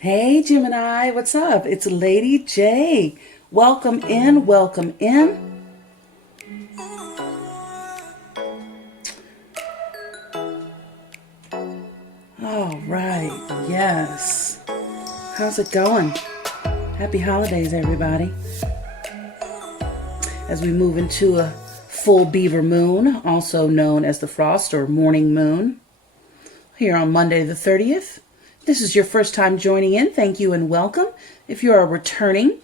Hey Gemini, what's up? It's Lady J. Welcome in, welcome in. All right, yes. How's it going? Happy holidays, everybody. As we move into a full beaver moon, also known as the frost or morning moon, here on Monday the 30th. This is your first time joining in. Thank you and welcome. If you are returning,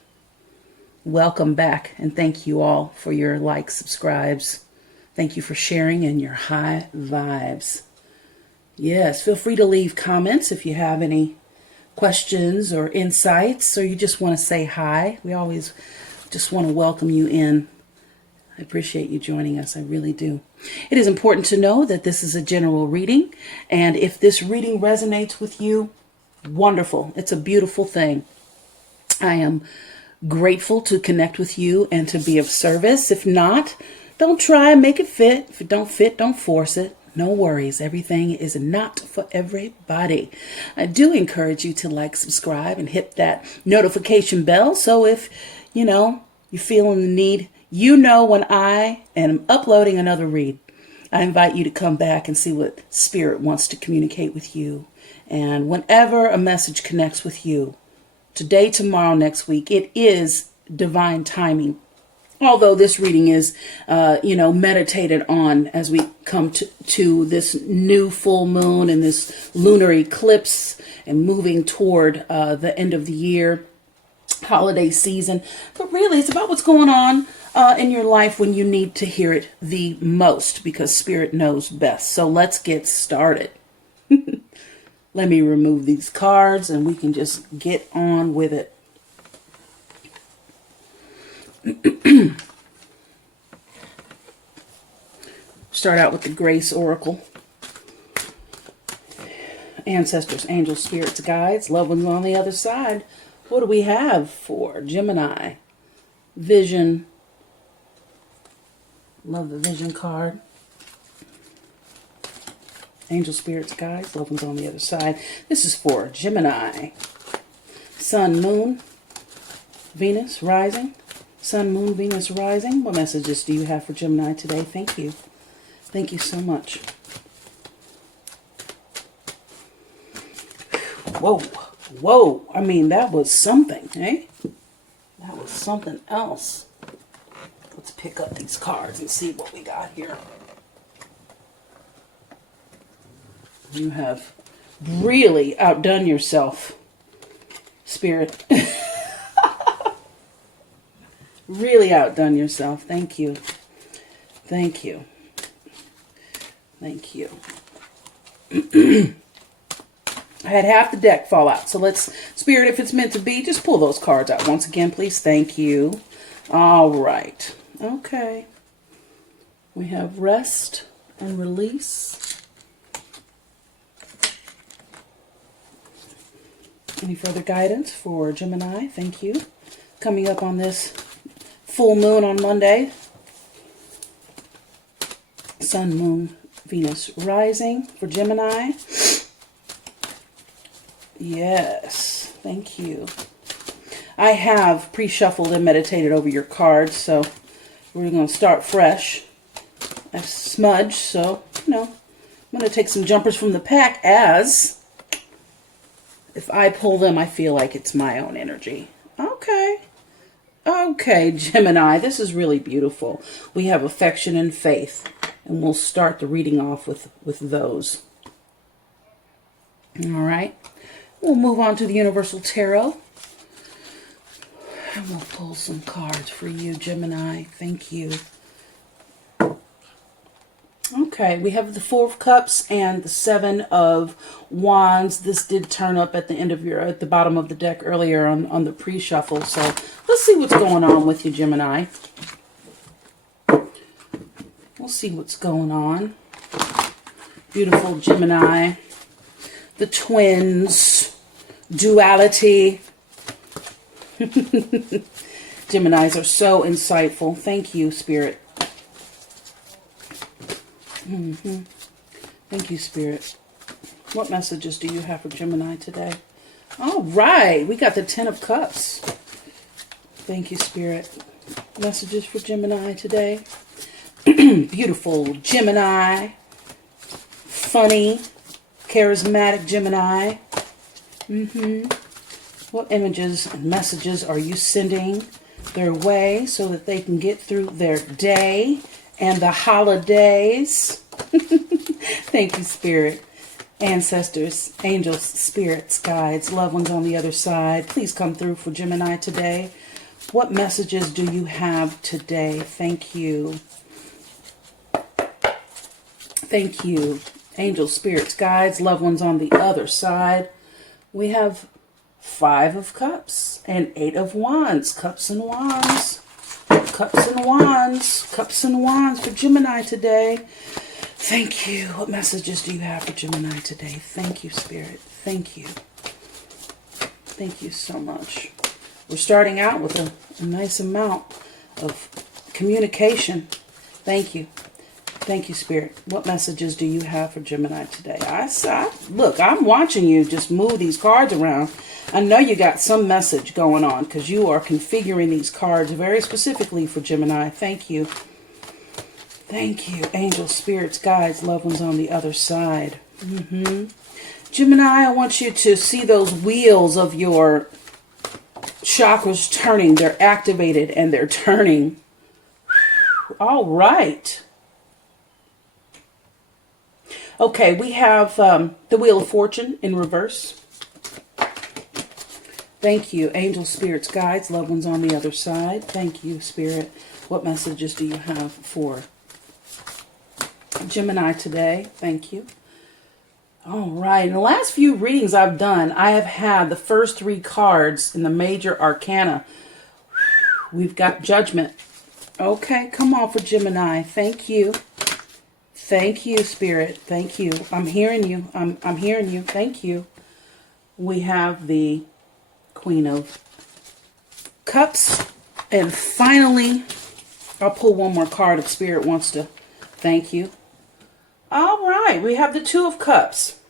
welcome back. And thank you all for your likes, subscribes. Thank you for sharing and your high vibes. Yes, feel free to leave comments if you have any questions or insights, or you just want to say hi. We always just want to welcome you in. I appreciate you joining us. I really do. It is important to know that this is a general reading, and if this reading resonates with you, wonderful. It's a beautiful thing. I am grateful to connect with you and to be of service. If not, don't try and make it fit. If it don't fit, don't force it. No worries. Everything is not for everybody. I do encourage you to like, subscribe, and hit that notification bell. So if, you're feeling the need, when I am uploading another read, I invite you to come back and see what Spirit wants to communicate with you. And whenever a message connects with you, today, tomorrow, next week, it is divine timing. Although this reading is, meditated on as we come to this new full moon and this lunar eclipse and moving toward the end of the year, holiday season. But really, it's about what's going on in your life when you need to hear it the most, because Spirit knows best. So let's get started. Let me remove these cards and we can just get on with it. Start out with the Grace Oracle. Ancestors, angels, spirits, guides, loved ones on the other side. What do we have for Gemini? Vision. Love the vision card. Angel, spirits, guides, loved ones on the other side. This is for Gemini. Sun, moon, Venus, rising. Sun, moon, Venus, rising. What messages do you have for Gemini today? Thank you. Thank you so much. Whoa. Whoa. I mean, that was something, eh? That was something else. Let's pick up these cards and see what we got here. You have really outdone yourself, Spirit. Really outdone yourself. Thank you. Thank you. Thank you. I had half the deck fall out. So let's, Spirit, if it's meant to be, just pull those cards out once again, please. Thank you. All right. Okay. We have rest and release. Any further guidance for Gemini? Thank you. Coming up on this full moon on Monday. Sun, moon, Venus rising for Gemini. Yes, thank you. I have pre-shuffled and meditated over your cards, so we're going to start fresh. I've smudged, so, I'm going to take some jumpers from the pack, as if I pull them, I feel like it's my own energy. Okay. Okay, Gemini, this is really beautiful. We have affection and faith, and we'll start the reading off with those. All right. We'll move on to the Universal Tarot. And we'll pull some cards for you, Gemini. Thank you. Okay, we have the Four of Cups and the Seven of Wands. This did turn up at the end of at the bottom of the deck earlier on the pre-shuffle. So let's see what's going on with you, Gemini. We'll see what's going on. Beautiful Gemini. The twins. Duality. Geminis are so insightful. Thank you, Spirit. Thank you, Spirit. What messages do you have for Gemini today? All right, we got the Ten of Cups. Thank you, Spirit. Messages for Gemini today. Beautiful Gemini. Funny, charismatic Gemini. What images and messages are you sending their way so that they can get through their day and the holidays? Thank you, Spirit. Ancestors, angels, spirits, guides, loved ones on the other side, please come through for Gemini today. What messages do you have today? Thank you. Thank you. Angels, spirits, guides, loved ones on the other side. We have 5 of Cups and 8 of Wands. Cups and Wands. Cups and Wands. Cups and Wands for Gemini today. Thank you. What messages do you have for Gemini today? Thank you, Spirit. Thank you. Thank you so much. We're starting out with a nice amount of communication. Thank you. Thank you, Spirit. What messages do you have for Gemini today? Look, I'm watching you just move these cards around. I know you got some message going on because you are configuring these cards very specifically for Gemini. Thank you. Thank you, angels, spirits, guides, loved ones on the other side. Gemini, I want you to see those wheels of your chakras turning. They're activated and they're turning. All right. Okay, we have the Wheel of Fortune in reverse. Thank you, angels, spirits, guides, loved ones on the other side. Thank you, Spirit. What messages do you have for Gemini today? Thank you. All right. In the last few readings I've done, I have had the first 3 cards in the major arcana. We've got Judgment. Okay, come on for Gemini. Thank you. Thank you, Spirit. Thank you. I'm hearing you. I'm hearing you. Thank you. We have the Queen of Cups. And finally, I'll pull one more card if Spirit wants to. Thank you. All right, we have the Two of Cups.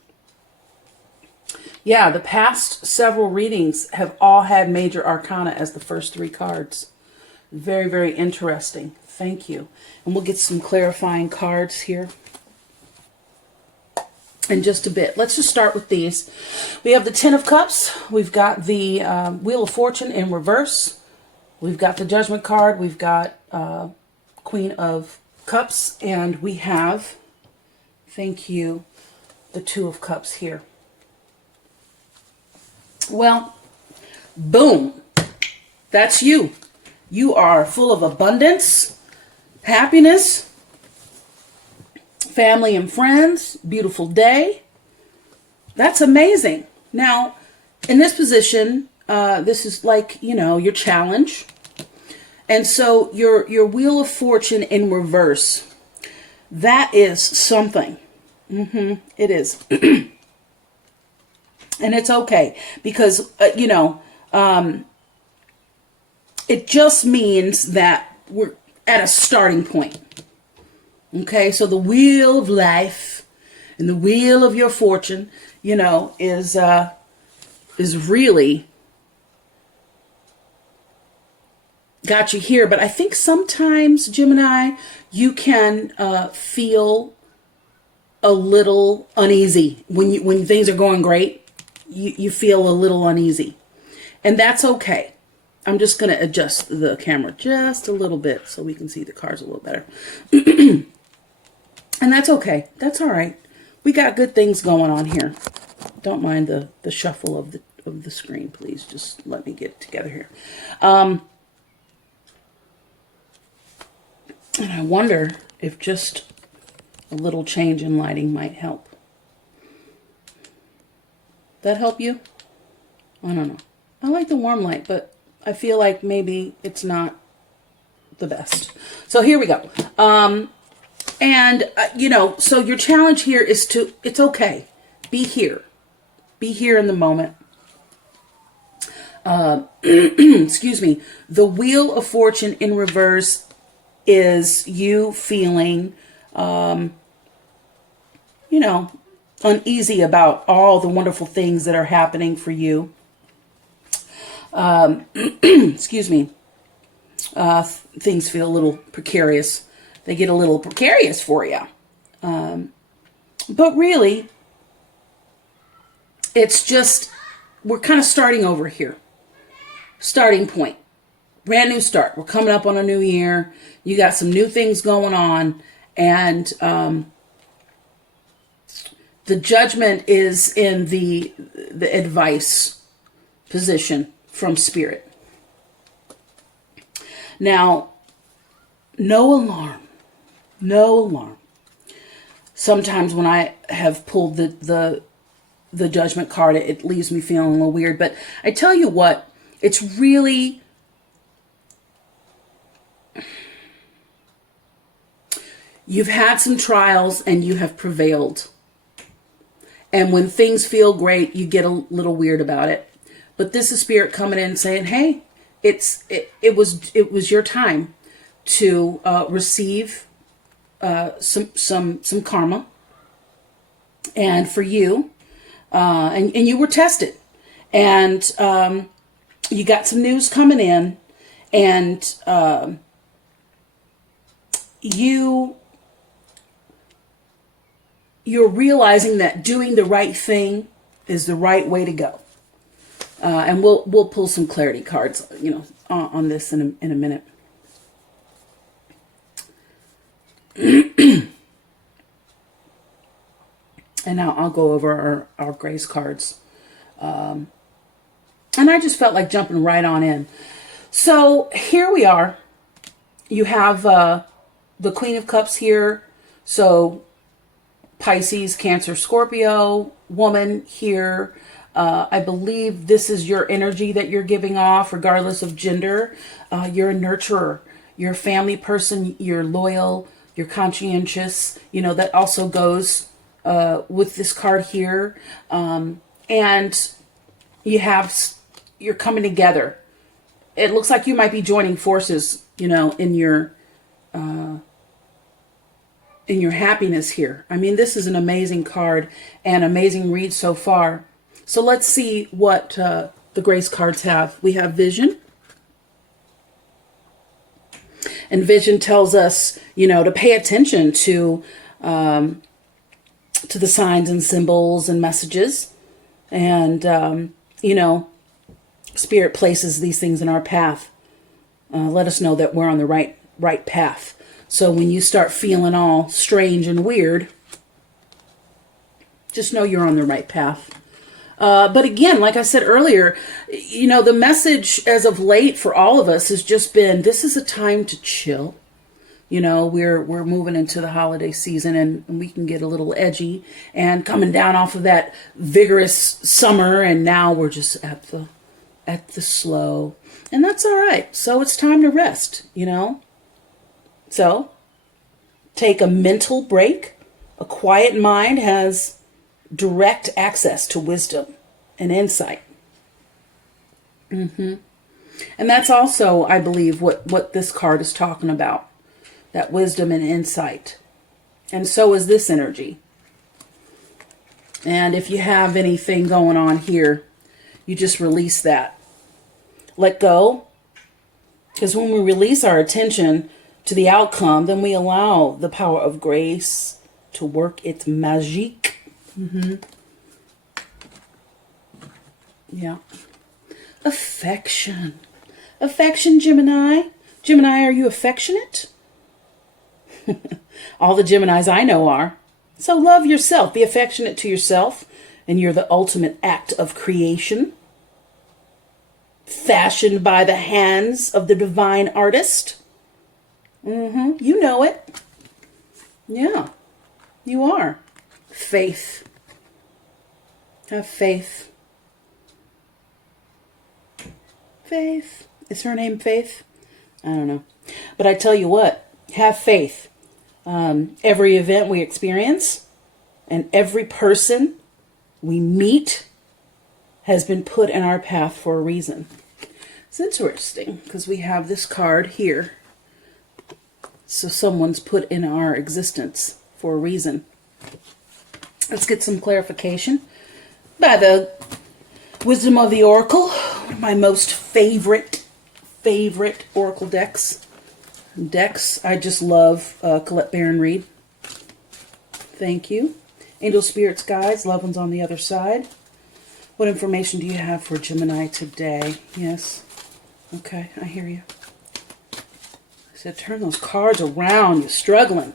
Yeah, the past several readings have all had major arcana as the first 3 cards. Very, very interesting. Thank you. And we'll get some clarifying cards here in just a bit. Let's just start with these. We have the Ten of Cups. We've got the Wheel of Fortune in reverse. We've got the Judgment card. We've got Queen of Cups. And we have, thank you, the Two of Cups here. Well, boom. That's you. You are full of abundance, happiness, family and friends, beautiful day. That's amazing. Now, in this position, this is like, your challenge. And so your Wheel of Fortune in reverse, that is something. It is. And it's okay because, it just means that we're at a starting point. Okay, so the wheel of life and the wheel of your fortune, is really got you here. But I think sometimes, Gemini, you can feel a little uneasy when things are going great. You feel a little uneasy, and that's okay. I'm just going to adjust the camera just a little bit so we can see the cards a little better. And that's okay. That's all right. We got good things going on here. Don't mind the shuffle of the screen, please. Just let me get it together here. And I wonder if just a little change in lighting might help. That help you? I don't know. I like the warm light, but I feel like maybe it's not the best. So here we go. So your challenge here is it's okay. Be here. Be here in the moment. Excuse me. The Wheel of Fortune in reverse is you feeling, uneasy about all the wonderful things that are happening for you. excuse me, things feel a little precarious. They get a little precarious for you. But really, it's just, we're kind of starting over here. Starting point. Brand new start. We're coming up on a new year. You got some new things going on. And the judgment is in the advice position from Spirit. Now, no alarm. No alarm. Sometimes when I have pulled the judgment card, it leaves me feeling a little weird. But I tell you what, it's really... You've had some trials and you have prevailed. And when things feel great, you get a little weird about it. But this is Spirit coming in and saying, hey, it was your time to receive some karma, and for you, and you were tested, and you got some news coming in, and you're realizing that doing the right thing is the right way to go. And we'll pull some clarity cards, on this in a minute. And now I'll go over our grace cards. And I just felt like jumping right on in. So here we are. You have the Queen of Cups here. So Pisces, Cancer, Scorpio, woman here. I believe this is your energy that you're giving off, regardless of gender. You're a nurturer. You're a family person. You're loyal. You're conscientious. That also goes with this card here. And you're coming together. It looks like you might be joining forces, in your happiness here. I mean, this is an amazing card and amazing read so far. So let's see what the grace cards have. We have vision. And vision tells us, to pay attention to the signs and symbols and messages. And, Spirit places these things in our path. Let us know that we're on the right path. So when you start feeling all strange and weird, just know you're on the right path. But again, like I said earlier, the message as of late for all of us has just been, this is a time to chill. We're moving into the holiday season, and we can get a little edgy and coming down off of that vigorous summer. And now we're just at the slow, and that's all right. So it's time to rest, So take a mental break. A quiet mind has direct access to wisdom and insight. And that's also, I believe, what this card is talking about. That wisdom and insight. And so is this energy. And if you have anything going on here, you just release that. Let go. Because when we release our attention to the outcome, then we allow the power of grace to work its magique. Yeah. Affection. Affection, Gemini. Gemini, are you affectionate? All the Geminis I know are. So love yourself. Be affectionate to yourself. And you're the ultimate act of creation. Fashioned by the hands of the divine artist. You know it. Yeah. You are. Faith. Have faith. Faith. Is her name Faith? I don't know. But I tell you what, have faith. Every event we experience and every person we meet has been put in our path for a reason. It's interesting because we have this card here. So someone's put in our existence for a reason. Let's get some clarification by the wisdom of the oracle. One of my most favorite oracle decks. I just love Colette Baron Reed. Thank you. Angel, spirits, guides, loved ones on the other side. What information do you have for Gemini today? Yes. Okay, I hear you. I said, turn those cards around. You're struggling.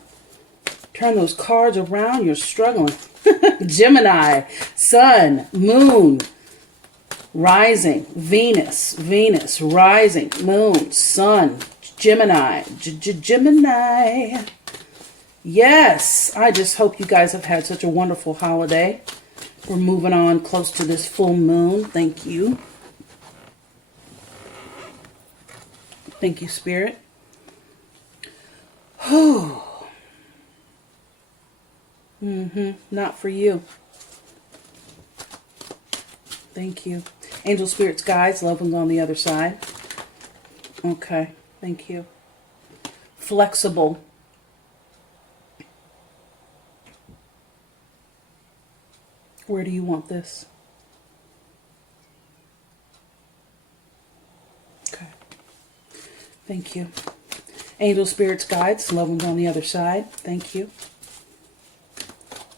Turn those cards around. You're struggling. Gemini, Sun, Moon, Rising, Venus, Rising, Moon, Sun, Gemini, Gemini. Yes, I just hope you guys have had such a wonderful holiday. We're moving on close to this full moon. Thank you. Thank you, Spirit. Not for you. Thank you. Angel, spirits, guides, loved ones on the other side. Okay, thank you. Flexible. Where do you want this? Okay. Thank you. Angel, spirits, guides, loved ones on the other side. Thank you.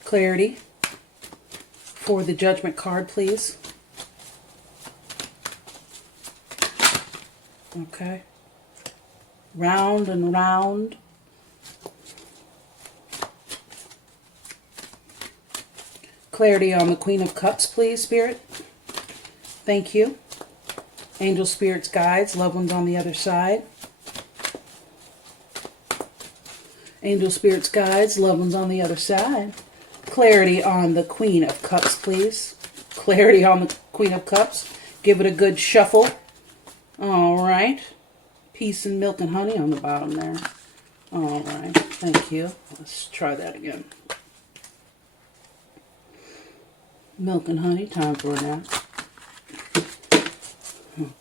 Clarity for the Judgment card, please. Okay. Round and round. Clarity on the Queen of Cups, please, Spirit. Thank you. Angel, spirits, guides, loved ones on the other side. Angel, spirits, guides, loved ones on the other side. Clarity on the Queen of Cups, please. Clarity on the Queen of Cups. Give it a good shuffle. All right. Peace and milk and honey on the bottom there. All right. Thank you. Let's try that again. Milk and honey. Time for a nap.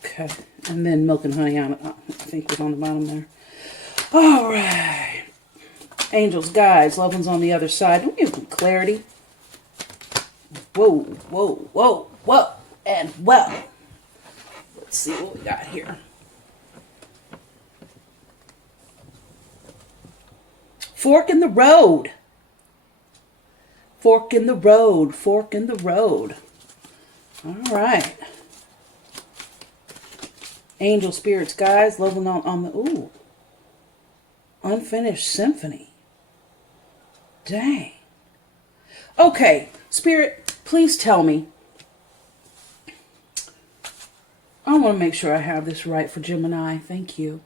Okay. And then milk and honey on, I think was on the bottom there. All right. Angels, guides, loved ones on the other side. Don't give them clarity. Whoa, whoa, whoa, whoa, and whoa. Let's see what we got here. Fork in the road. Fork in the road. Fork in the road. All right. Angel, spirits, guides, loved ones on the, ooh. Unfinished symphony. Dang. Okay, Spirit, please tell me. I want to make sure I have this right for Gemini. Thank you.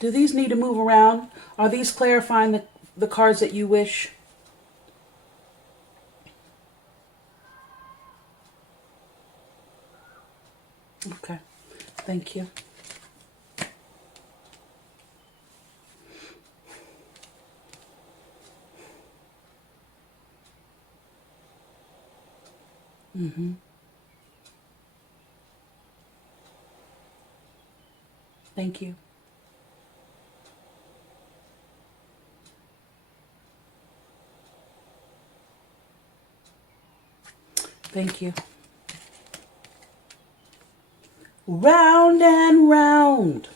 Do these need to move around? Are these clarifying the cards that you wish? Okay. Thank you. Thank you. Thank you. Round and round,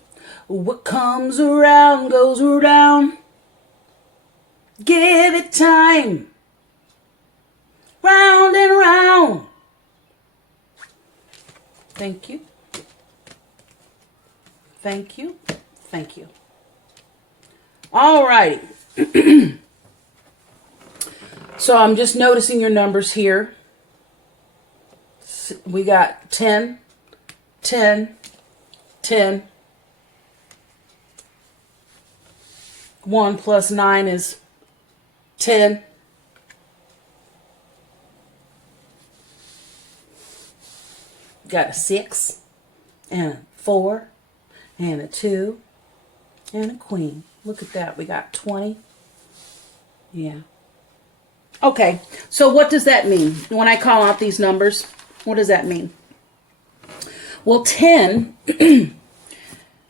what comes around goes around. Give it time. Round and round. Thank you. Thank you. Thank you. All righty. So I'm just noticing your numbers here. We got 10, 10, 10. 1 plus 9 is 10. Got a 6 and a 4 and a 2 and a queen. Look at that. We got 20. Yeah. Okay. So what does that mean? When I call out these numbers, what does that mean? Well, 10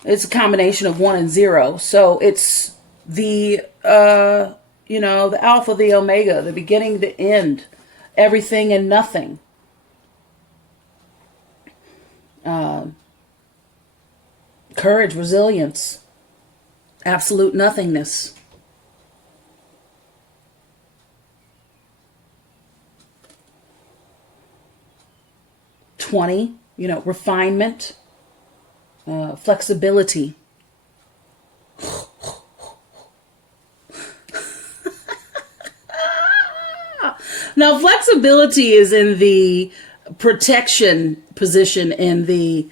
is a combination of 1 and 0. So it's the, the alpha, the omega, the beginning, the end. everything and nothing. Courage, resilience, absolute nothingness. '20, refinement, flexibility. Now, flexibility is in the protection position in the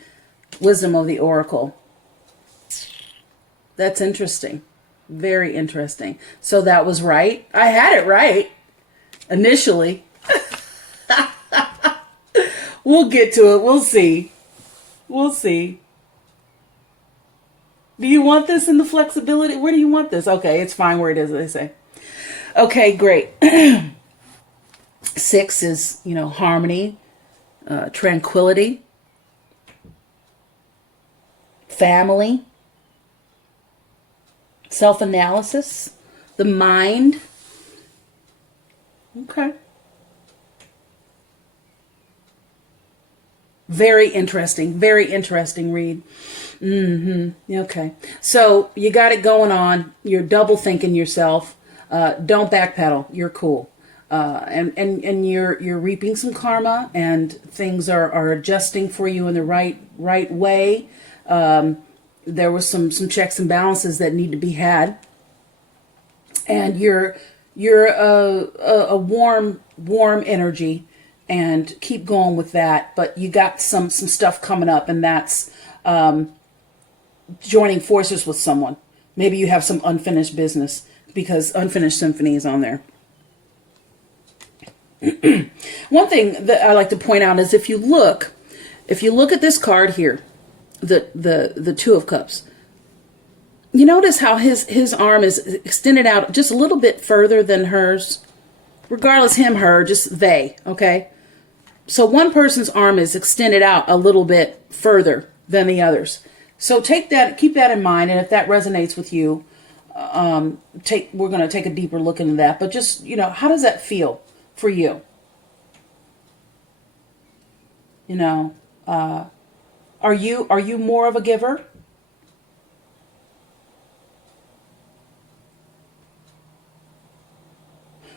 wisdom of the oracle. That's interesting. Very interesting. So that was right. I had it right initially. We'll get to it. We'll see. We'll see. Do you want this in the flexibility? Where do you want this? Okay, it's fine where it is, they say. Okay, great. 6 is, harmony, tranquility, family, self-analysis, the mind. Okay. Very interesting read. Okay. So you got it going on. You're double thinking yourself. Don't backpedal. You're cool. And you're reaping some karma, and things are adjusting for you in the right way. There was some checks and balances that need to be had, and you're a warm energy, and keep going with that. But you got some stuff coming up, and that's joining forces with someone. Maybe you have some unfinished business, because Unfinished Symphony is on there. One thing that I like to point out is if you look at this card here, the Two of Cups, you notice how his arm is extended out just a little bit further than hers. Regardless, him, her, just they, okay? So one person's arm is extended out a little bit further than the others. So keep that in mind, and if that resonates with you, we're going to take a deeper look into that. But just, how does that feel for you? Are you more of a giver?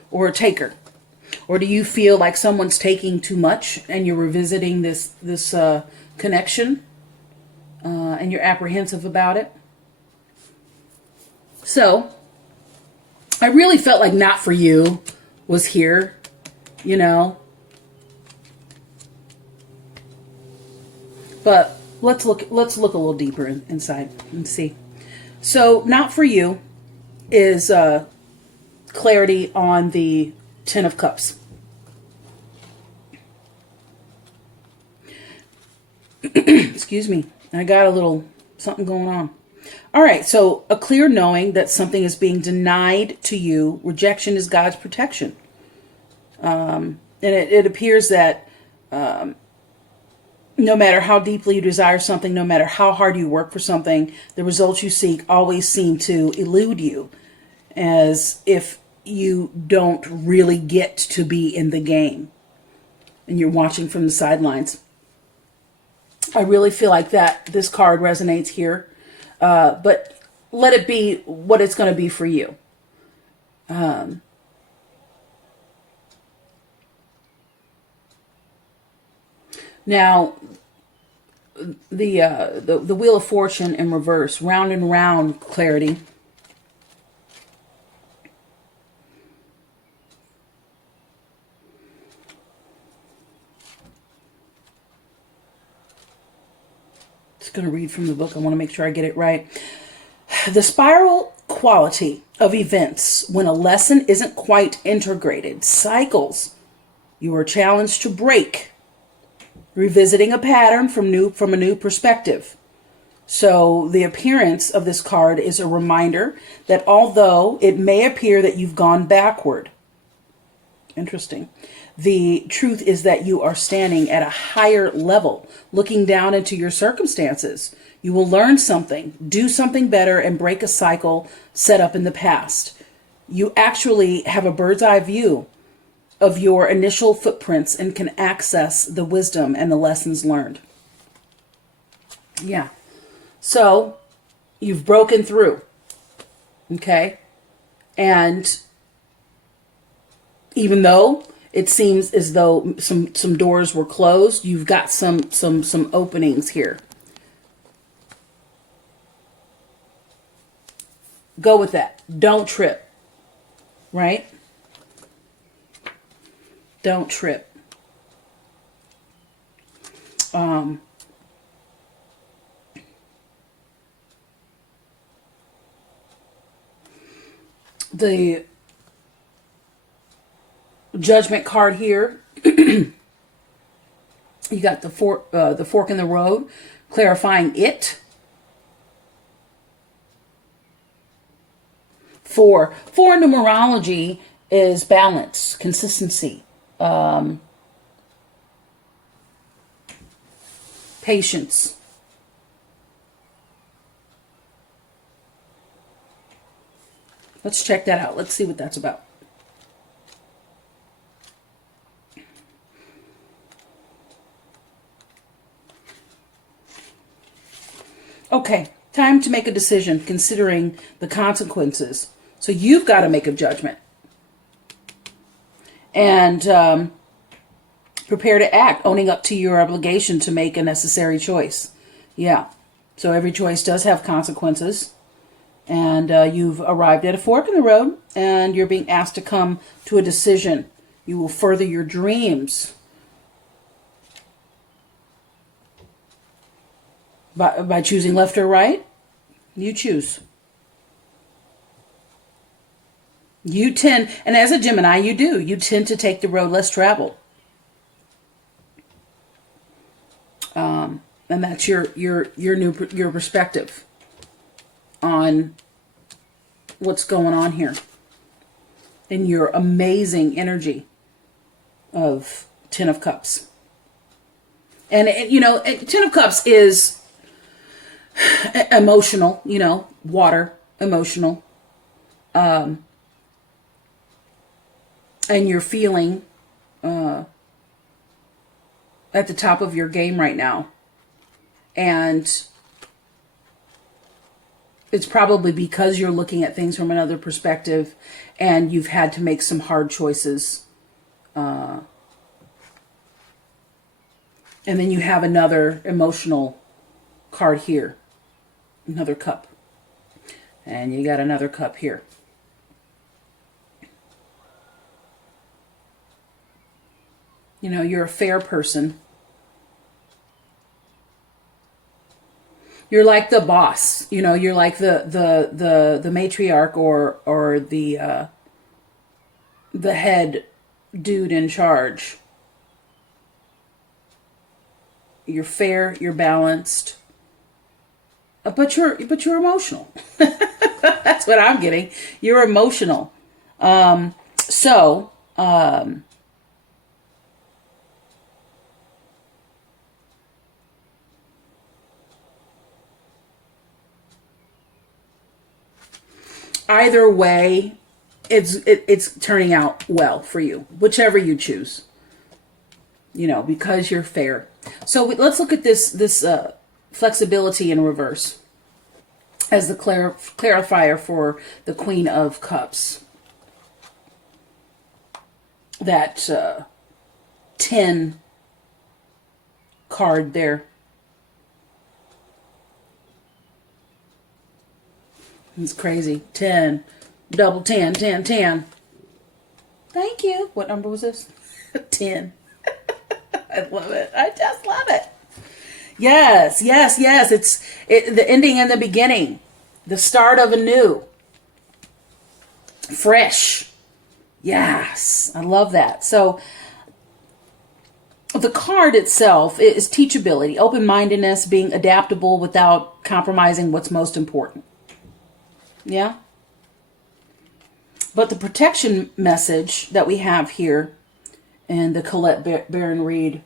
Or a taker? Or do you feel like someone's taking too much and you're revisiting this connection and you're apprehensive about it? So I really felt like Not For You was here, But let's look a little deeper inside and see. So Not For You is clarity on the Ten of Cups. Excuse me. I got a little something going on. All right. So a clear knowing that something is being denied to you. Rejection is God's protection. And it appears that no matter how deeply you desire something, no matter how hard you work for something, the results you seek always seem to elude you, as if you don't really get to be in the game and you're watching from the sidelines. I really feel like this card resonates here, but let it be what it's going to be for you. Now, the Wheel of Fortune in reverse, round and round clarity. Just going to read from the book. I want to make sure I get it right. The spiral quality of events when a lesson isn't quite integrated. Cycles you are challenged to break. Revisiting a pattern from a new perspective. So the appearance of this card is a reminder that although it may appear that you've gone backward, interesting, the truth is that you are standing at a higher level, looking down into your circumstances. You will learn something, do something better, and break a cycle set up in the past. You actually have a bird's eye view of your initial footprints and can access the wisdom and the lessons learned. Yeah. So you've broken through. Okay. And even though it seems as though some doors were closed, you've got some openings here. Go with that. Don't trip. Right? Don't trip. The Judgment card here. You got the fork in the road, clarifying it. For numerology is balance, consistency, patience. Let's check that out. Let's see what that's about. Okay, time to make a decision considering the consequences. So you've got to make a judgment. And prepare to act, owning up to your obligation to make a necessary choice. Yeah, so every choice does have consequences. And you've arrived at a fork in the road and you're being asked to come to a decision. You will further your dreams by choosing left or right. You choose. You tend, and as a Gemini, you tend to take the road less traveled. And that's your perspective on what's going on here in your amazing energy of Ten of Cups. And Ten of Cups is emotional, water, emotional. And you're feeling at the top of your game right now. And it's probably because you're looking at things from another perspective and you've had to make some hard choices. And then you have another emotional card here. Another cup. And you got another cup here. You're a fair person. You're like the boss, you're like the matriarch or the head dude in charge. You're fair, you're balanced, but you're emotional. That's what I'm getting. You're emotional. Either way, it's turning out well for you, whichever you choose. Because you're fair. So let's look at this flexibility in reverse as the clarifier for the Queen of Cups. That 10 card there. It's crazy. 10. Double 10, 10, 10. Thank you. What number was this? 10. I love it. I just love it. Yes, yes, yes. It's the ending and the beginning. The start of a new. Fresh. Yes. I love that. So the card itself is teachability, open-mindedness, being adaptable without compromising what's most important. Yeah. But the protection message that we have here in the Colette Baron Reed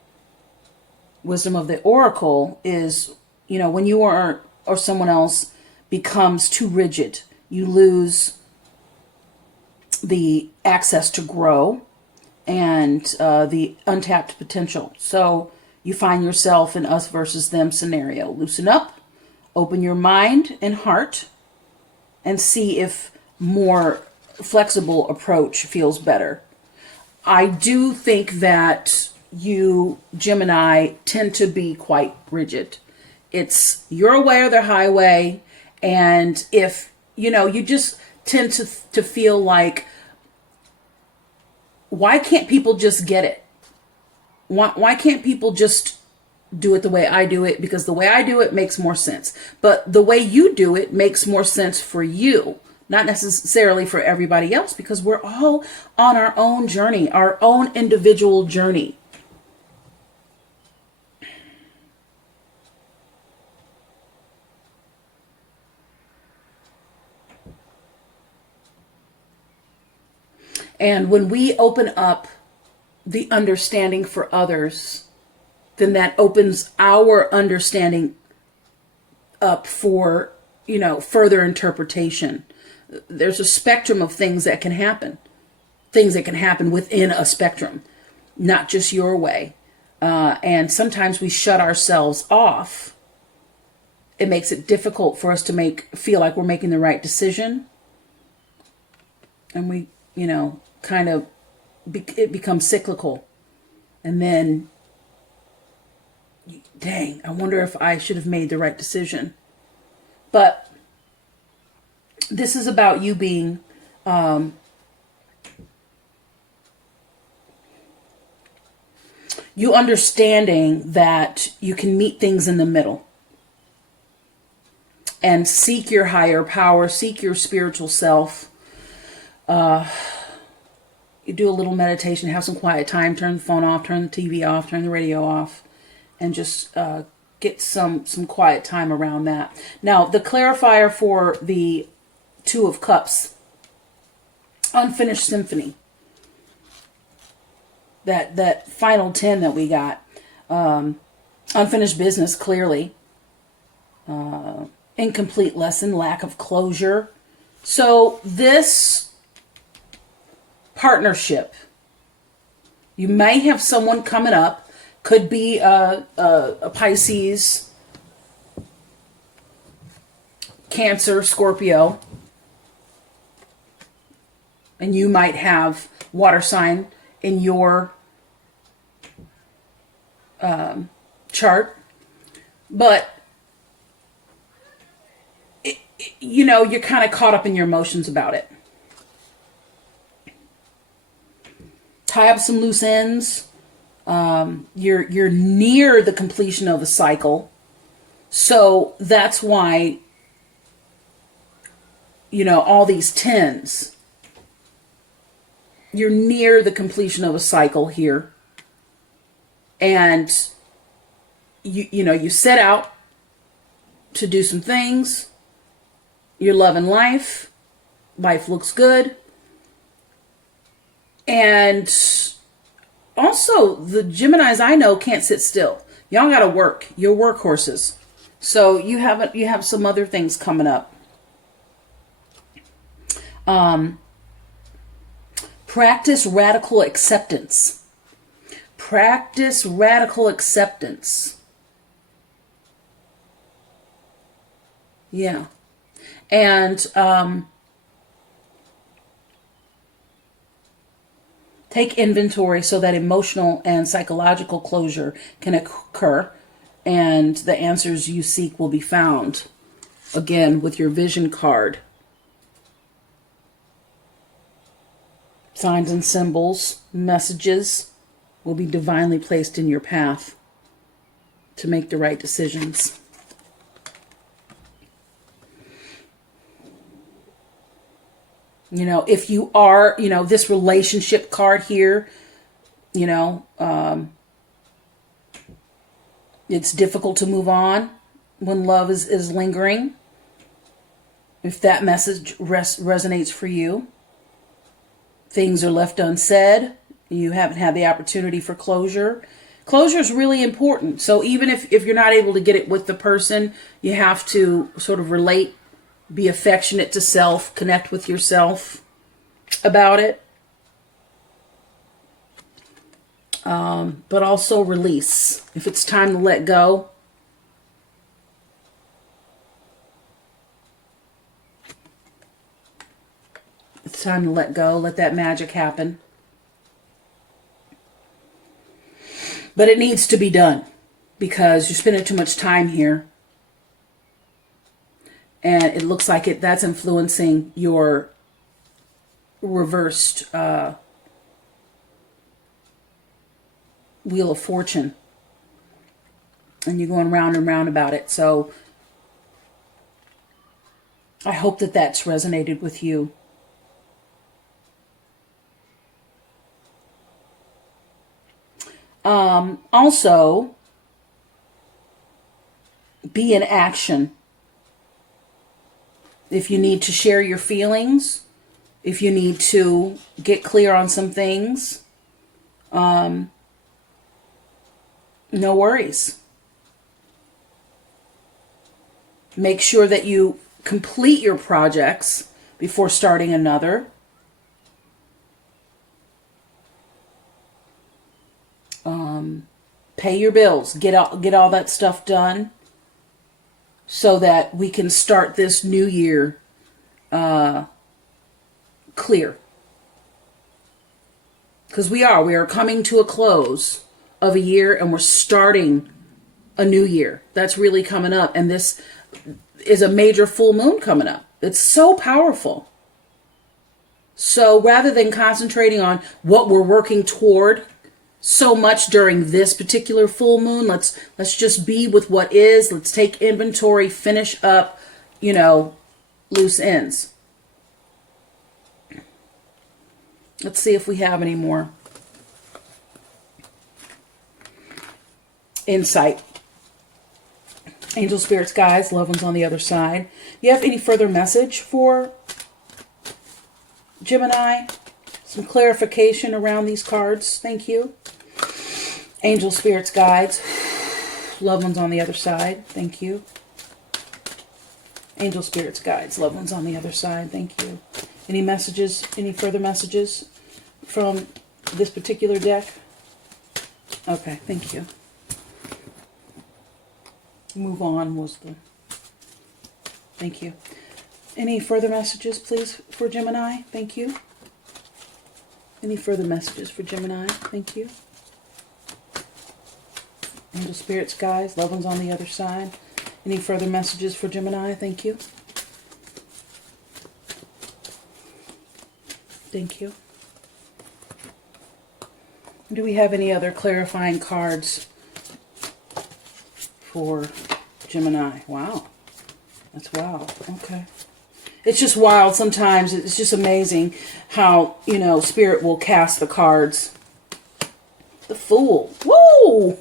Wisdom of the Oracle is, when you are or someone else becomes too rigid, you lose the access to grow and the untapped potential. So you find yourself in us versus them scenario. Loosen up, open your mind and heart, and see if more flexible approach feels better. I do think that you, Gemini, tend to be quite rigid. It's your way or the highway. And if, you just tend to feel like, why can't people just get it? Why can't people just do it the way I do it? Because the way I do it makes more sense. But the way you do it makes more sense for you, not necessarily for everybody else, because we're all on our own journey, our own individual journey. And when we open up the understanding for others, then that opens our understanding up for, further interpretation. There's a spectrum of things that can happen within a spectrum, not just your way. And sometimes we shut ourselves off. It makes it difficult for us to feel like we're making the right decision. And we, it becomes cyclical. And then, dang, I wonder if I should have made the right decision. But this is about you being you understanding that you can meet things in the middle and seek your higher power, seek your spiritual self. You do a little meditation, have some quiet time, turn the phone off, turn the TV off, turn the radio off, and just get some quiet time around that. Now, the clarifier for the Two of Cups, unfinished symphony, that final 10 that we got, unfinished business, clearly, incomplete lesson, lack of closure. So this partnership, you may have someone coming up, could be a Pisces, Cancer, Scorpio, and you might have water sign in your chart, but you're kind of caught up in your emotions about it. Tie up some loose ends. You're near the completion of a cycle, so that's why all these tens. You're near the completion of a cycle here, and you set out to do some things. You're loving life. Life looks good. And also, the Geminis I know can't sit still. Y'all got to work. You're workhorses. So you have some other things coming up. Practice radical acceptance. Practice radical acceptance. Yeah. And take inventory so that emotional and psychological closure can occur, and the answers you seek will be found. Again, with your vision card. Signs and symbols, messages will be divinely placed in your path to make the right decisions. If you are, this relationship card here, it's difficult to move on when love is lingering. If that message resonates for you, things are left unsaid. You haven't had the opportunity for closure. Closure is really important. So even if you're not able to get it with the person, you have to sort of relate, be affectionate to self, connect with yourself about it. but also release. If it's time to let go, it's time to let go. Let that magic happen. But it needs to be done because you're spending too much time here. And it looks like that's influencing your reversed Wheel of Fortune. And you're going round and round about it. So I hope that that's resonated with you. Also, be in action. If you need to share your feelings, if you need to get clear on some things, no worries. Make sure that you complete your projects before starting another. Pay your bills. Get all that stuff done so that we can start this new year clear. Because we are coming to a close of a year and we're starting a new year. That's really coming up. And this is a major full moon coming up. It's so powerful. So rather than concentrating on what we're working toward so much during this particular full moon, let's just be with what is. Let's take inventory, finish up, loose ends. Let's see if we have any more insight. Angel, spirits, guides, loved ones on the other side. Do you have any further message for Gemini? Some clarification around these cards. Thank you. Angel, spirits, guides, loved ones on the other side. Thank you. Angel, spirits, guides, loved ones on the other side. Thank you. Any messages, any further messages from this particular deck? Okay, thank you. Move on was the... Thank you. Any further messages, please, for Gemini? Thank you. Any further messages for Gemini? Thank you. Angel, spirits, guides, loved ones on the other side. Any further messages for Gemini? Thank you. Thank you. Do we have any other clarifying cards for Gemini? Wow. That's wild. Okay. It's just wild sometimes. It's just amazing how, Spirit will cast the cards. The Fool. Woo!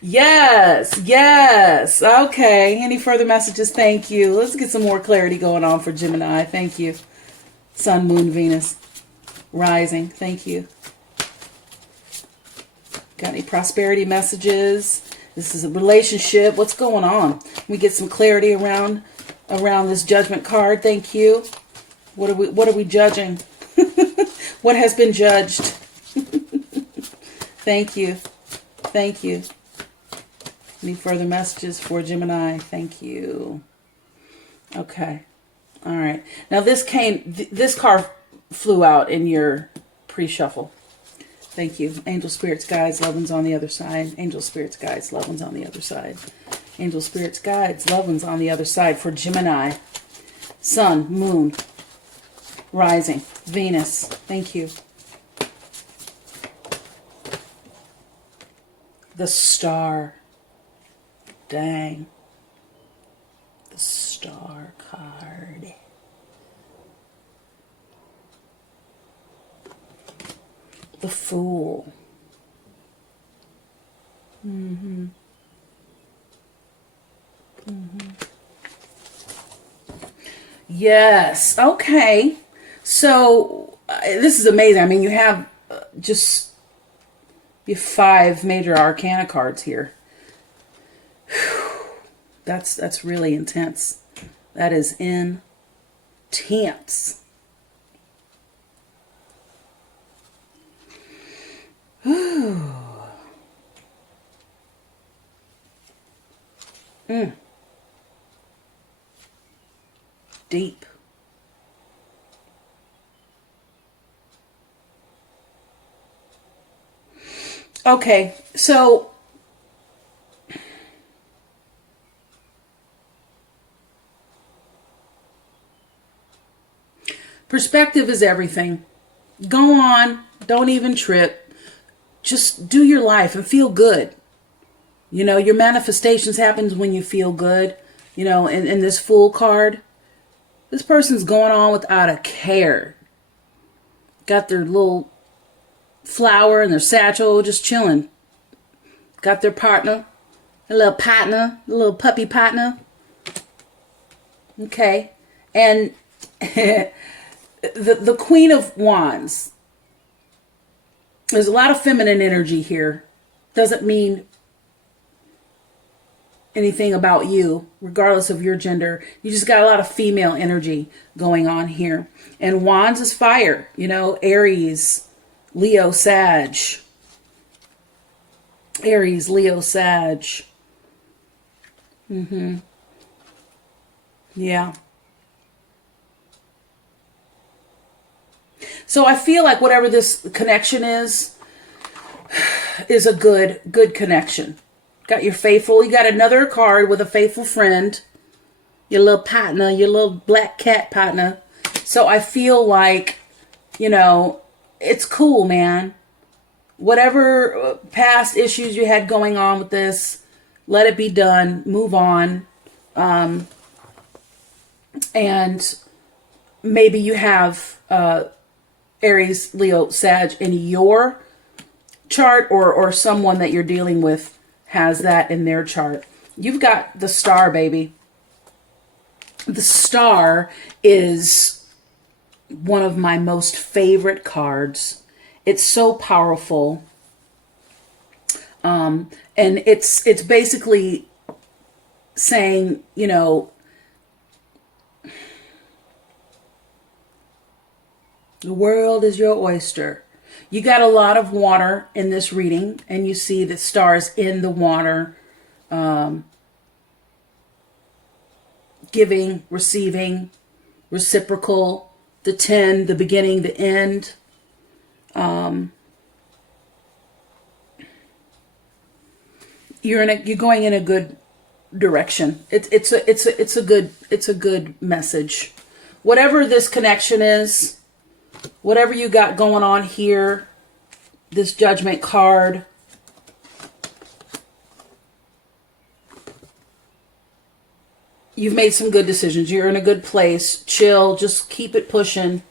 Yes. Okay. Any further messages? Thank you. Let's get some more clarity going on for Gemini. Thank you. Sun, Moon, Venus, Rising. Thank you. Got any prosperity messages? This is a relationship. What's going on? We get some clarity around this Judgment card. Thank you. What are we judging? What has been judged? Thank you. Thank you. Any further messages for Gemini? Thank you. Okay. All right. Now this card flew out in your pre-shuffle. Thank you. Angel, spirits, guides, loved ones on the other side. Angel, spirits, guides, loved ones on the other side. Angel, spirits, guides, loved ones on the other side for Gemini. Sun, Moon, Rising, Venus. Thank you. The Star. Dang. The Star card. The Fool. Yes. Okay. So this is amazing. I mean, you have just your 5 major arcana cards here. That's really intense. That is intense. Deep. Okay, so perspective is everything. Go on, don't even trip. Just do your life and feel good. You know, your manifestations happens when you feel good. You know, in this Fool card, this person's going on without a care. Got their little flower and their satchel, just chilling. Got their partner, a little puppy partner. Okay. And the Queen of Wands. There's a lot of feminine energy here. Doesn't mean anything about you, regardless of your gender. You just got a lot of female energy going on here. And Wands is fire, you know, Aries, Leo, Sag. Aries, Leo, Sag. Yeah. So I feel like whatever this connection is a good connection. Got your faithful. You got another card with a faithful friend. Your little partner, your little black cat partner. So I feel like, you know, it's cool, man. Whatever past issues you had going on with this, let it be done. Move on. And maybe you have Aries, Leo, Sag in your chart, or someone that you're dealing with has that in their chart. You've got the Star, baby. The Star is one of my most favorite cards. It's so powerful. And it's basically saying, you know, the world is your oyster. You got a lot of water in this reading, and you see the stars in the water, giving, receiving, reciprocal, the 10, the beginning, the end. You're going in a good direction. It's a good message. Whatever this connection is, whatever you got going on here, this Judgment card, you've made some good decisions. You're in a good place. Chill. Just keep it pushing.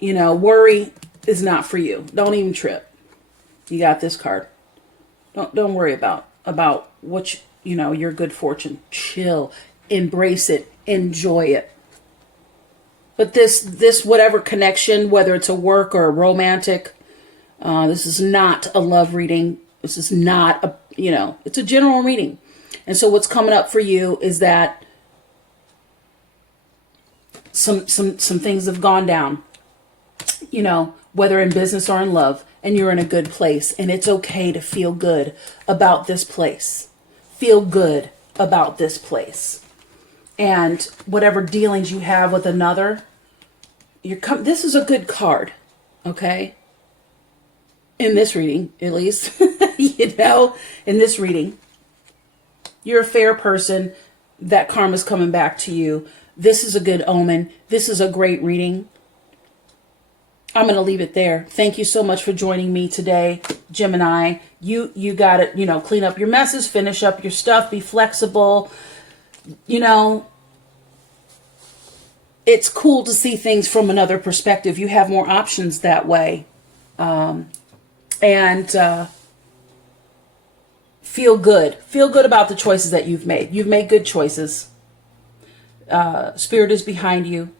You know, worry is not for you. Don't even trip. You got this card. Don't worry about what your good fortune. Chill. Embrace it. Enjoy it. But this whatever connection, whether it's a work or a romantic, this is not a love reading. This is not a, it's a general reading. And so what's coming up for you is that some things have gone down, whether in business or in love, and you're in a good place, and it's okay to feel good about this place. Feel good about this place. And whatever dealings you have with another, this is a good card, okay? In this reading, at least, in this reading, you're a fair person. That karma's coming back to you. This is a good omen. This is a great reading. I'm going to leave it there. Thank you so much for joining me today, Gemini. You got it, clean up your messes, finish up your stuff, be flexible. It's cool to see things from another perspective. You have more options that way. And feel good. Feel good about the choices that you've made. You've made good choices. Spirit is behind you,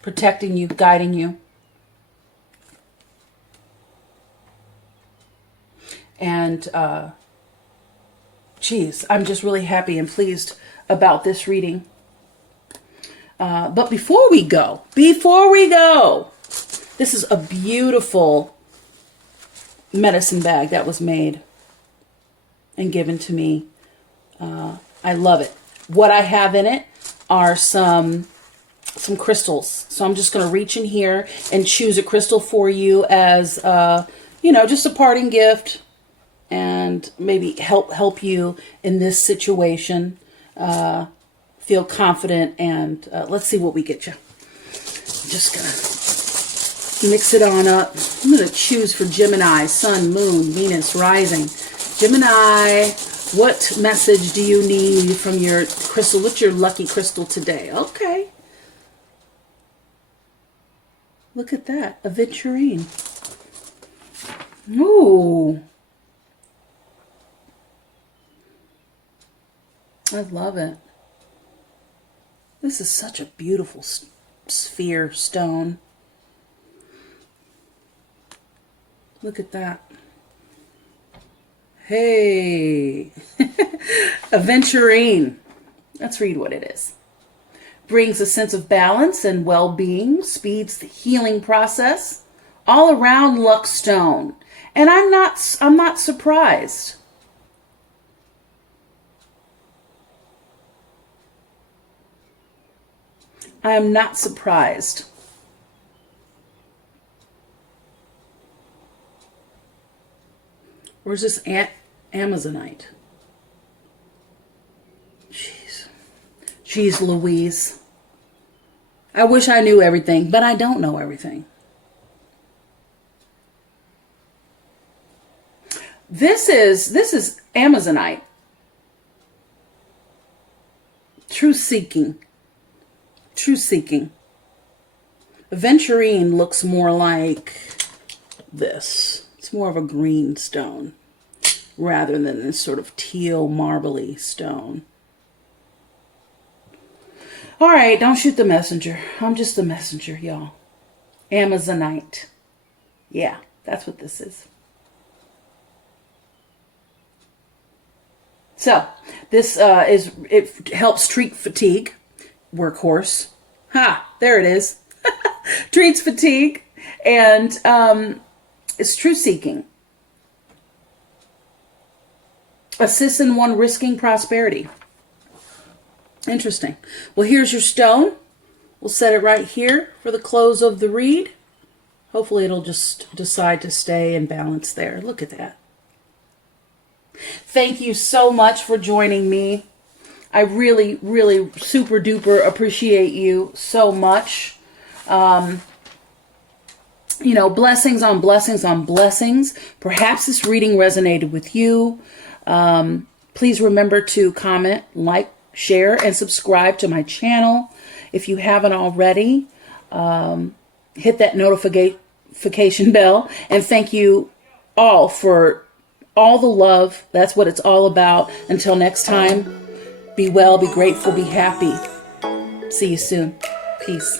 protecting you, guiding you. And, geez, I'm just really happy and pleased about this reading. But before we go, This is a beautiful medicine bag that was made and given to me. I love it. What I have in it are some crystals. So I'm just going to reach in here and choose a crystal for you as, you know, just a parting gift, and maybe help you in this situation. Feel confident, and let's see what we get you. I'm just going to mix it on up. I'm going to choose for Gemini, Sun, Moon, Venus, Rising. Gemini, what message do you need from your crystal? What's your lucky crystal today? Okay. Look at that. Aventurine. Ooh. I love it. This is such a beautiful sphere stone. Look at that. Hey. Aventurine. Let's read what it is. Brings a sense of balance and well-being, speeds the healing process, all around luck stone. And I'm not surprised. I am not surprised. Where's this Amazonite? Jeez Louise. I wish I knew everything, but I don't know everything. This is Amazonite. Truth seeking. Truth seeking. Aventurine looks more like this. It's more of a green stone rather than this sort of teal marbly stone. All right, don't shoot the messenger. I'm just the messenger, y'all. Amazonite. Yeah, that's what this is. So, this it helps treat fatigue. Workhorse. Ha, there it is. Treats fatigue, and it's truth seeking. Assists in one risking prosperity. Interesting. Well, here's your stone. We'll set it right here for the close of the read. Hopefully it'll just decide to stay in balance there. Look at that. Thank you so much for joining me. I really, really super duper appreciate you so much. You know, blessings on blessings on blessings. Perhaps this reading resonated with you. Please remember to comment, like, share, and subscribe to my channel. If you haven't already, hit that notification bell. And thank you all for all the love. That's what it's all about. Until next time, be well, be grateful, be happy. See you soon. Peace.